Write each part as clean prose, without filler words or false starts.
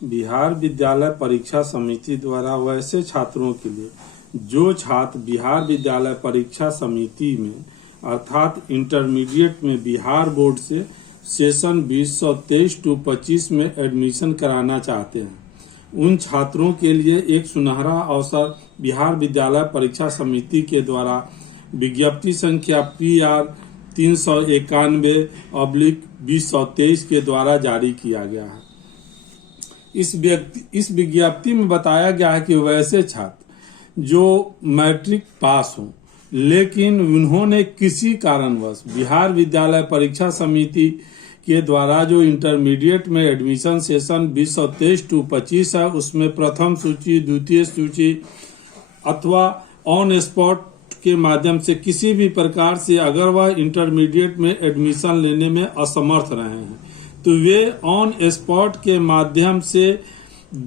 बिहार विद्यालय परीक्षा समिति द्वारा वैसे छात्रों के लिए जो छात्र बिहार विद्यालय परीक्षा समिति में अर्थात इंटरमीडिएट में बिहार बोर्ड से सेशन 2023-25 में एडमिशन कराना चाहते हैं, उन छात्रों के लिए एक सुनहरा अवसर बिहार विद्यालय परीक्षा समिति के द्वारा विज्ञप्ति संख्या PR 391/2023 के द्वारा जारी किया गया है। इस विज्ञप्ति में बताया गया है कि वैसे छात्र जो मैट्रिक पास हों लेकिन उन्होंने किसी कारणवश बिहार विद्यालय परीक्षा समिति के द्वारा जो इंटरमीडिएट में एडमिशन सेशन 2023-25 है उसमें प्रथम सूची, द्वितीय सूची अथवा ऑन स्पॉट के माध्यम से किसी भी प्रकार से अगर वह इंटरमीडिएट में एडमिशन लेने में असमर्थ रहे हैं तो वे ऑन स्पॉट के माध्यम से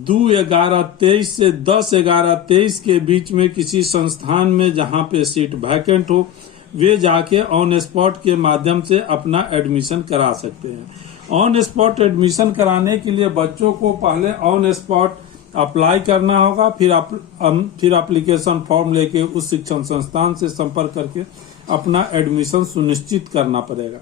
2/11/23 से 10/11/23 के बीच में किसी संस्थान में जहां पे सीट वैकेंट हो वे जाके ऑन स्पॉट के माध्यम से अपना एडमिशन करा सकते हैं। ऑन स्पॉट एडमिशन कराने के लिए बच्चों को पहले ऑन स्पॉट अप्लाई करना होगा, फिर एप्लीकेशन फॉर्म लेके उस शिक्षण संस्थान से संपर्क करके अपना एडमिशन सुनिश्चित करना पड़ेगा।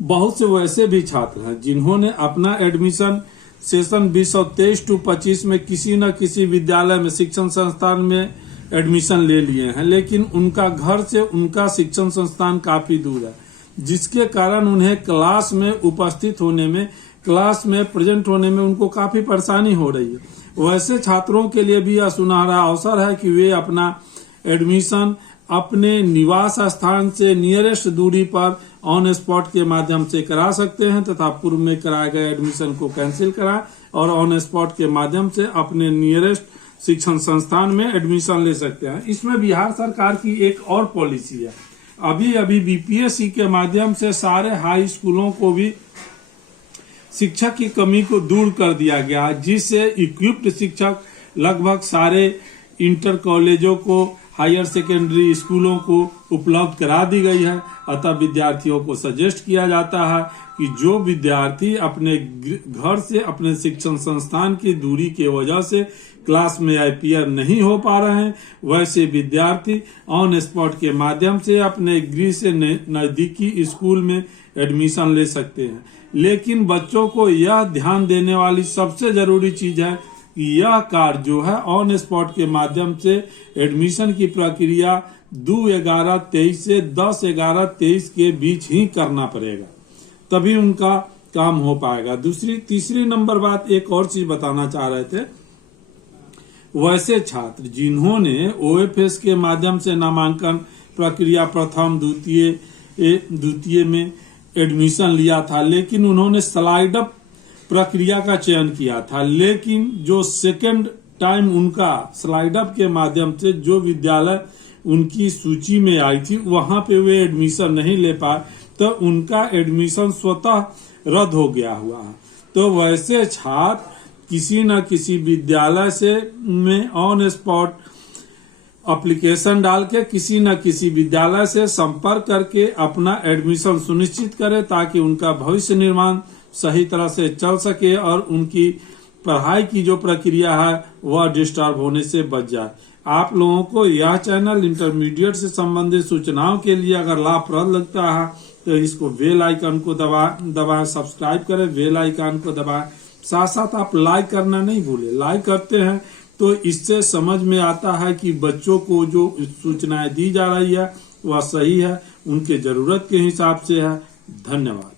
बहुत से वैसे भी छात्र हैं जिन्होंने अपना एडमिशन सेशन 2023-25 में किसी न किसी विद्यालय में शिक्षण संस्थान में एडमिशन ले लिए हैं, लेकिन उनका घर से उनका शिक्षण संस्थान काफी दूर है, जिसके कारण उन्हें क्लास में उपस्थित होने में, क्लास में प्रेजेंट होने में उनको काफी परेशानी हो रही है। वैसे छात्रों के लिए भी यह सुनहरा अवसर है कि वे अपना एडमिशन अपने निवास स्थान से नियरेस्ट दूरी पर ऑन स्पॉट के माध्यम से करा सकते हैं तथा पूर्व में कराए गए एडमिशन को कैंसिल कराएं और ऑन स्पॉट के माध्यम से अपने नियरेस्ट शिक्षण संस्थान में एडमिशन ले सकते हैं। इसमें बिहार सरकार की एक और पॉलिसी है। अभी BPSC के माध्यम से सारे हाई स्कूलों को भी शिक्षक की कमी को दूर कर दिया गया है, जिससे इक्विप्ड शिक्षक लगभग सारे इंटर कॉलेजों को, हायर सेकेंडरी स्कूलों को उपलब्ध करा दी गई है। अतः विद्यार्थियों को सजेस्ट किया जाता है कि जो विद्यार्थी अपने घर से अपने शिक्षण संस्थान की दूरी की वजह से क्लास में अपीयर नहीं हो पा रहे हैं, वैसे विद्यार्थी ऑन स्पॉट के माध्यम से अपने गृह से नजदीकी स्कूल में एडमिशन ले सकते हैं। लेकिन बच्चों को यह ध्यान देने वाली सबसे जरूरी चीज है कि यह कार्य जो है ऑन स्पॉट के माध्यम से एडमिशन की प्रक्रिया 2/11/23 से 10/11/23 के बीच ही करना पड़ेगा, तभी उनका काम हो पाएगा। तीसरी नंबर बात एक और चीज बताना चाह रहे थे। वैसे छात्र जिन्होंने OFS के माध्यम से नामांकन प्रक्रिया प्रथम, द्वितीय में एडमिशन लिया था, लेकिन उन्होंने स्लाइड अप प्रक्रिया का चयन किया था, लेकिन जो सेकंड टाइम उनका स्लाइड अप के माध्यम से जो विद्यालय उनकी सूची में आई थी वहां पे वे एडमिशन नहीं ले पाए तो उनका एडमिशन स्वतः रद्द हो गया हुआ है। तो वैसे छात्र किसी न किसी विद्यालय से में ऑन स्पॉट एप्लीकेशन डाल के किसी न किसी विद्यालय से संपर्क करके अपना एडमिशन सुनिश्चित करें ताकि उनका भविष्य निर्माण सही तरह से चल सके और उनकी पढ़ाई की जो प्रक्रिया है वह डिस्टर्ब होने से बच जाए। आप लोगों को यह चैनल इंटरमीडिएट से संबंधित सूचनाओं के लिए अगर लाभप्रद लगता है तो इसको बेल आइकन को दबाएं, सब्सक्राइब करें, बेल आइकन को दबाएं। साथ साथ आप लाइक करना नहीं भूलें। लाइक करते हैं तो इससे समझ में आता है कि बच्चों को जो सूचनाएं दी जा रही है वह सही है, उनके जरूरत के हिसाब से है। धन्यवाद।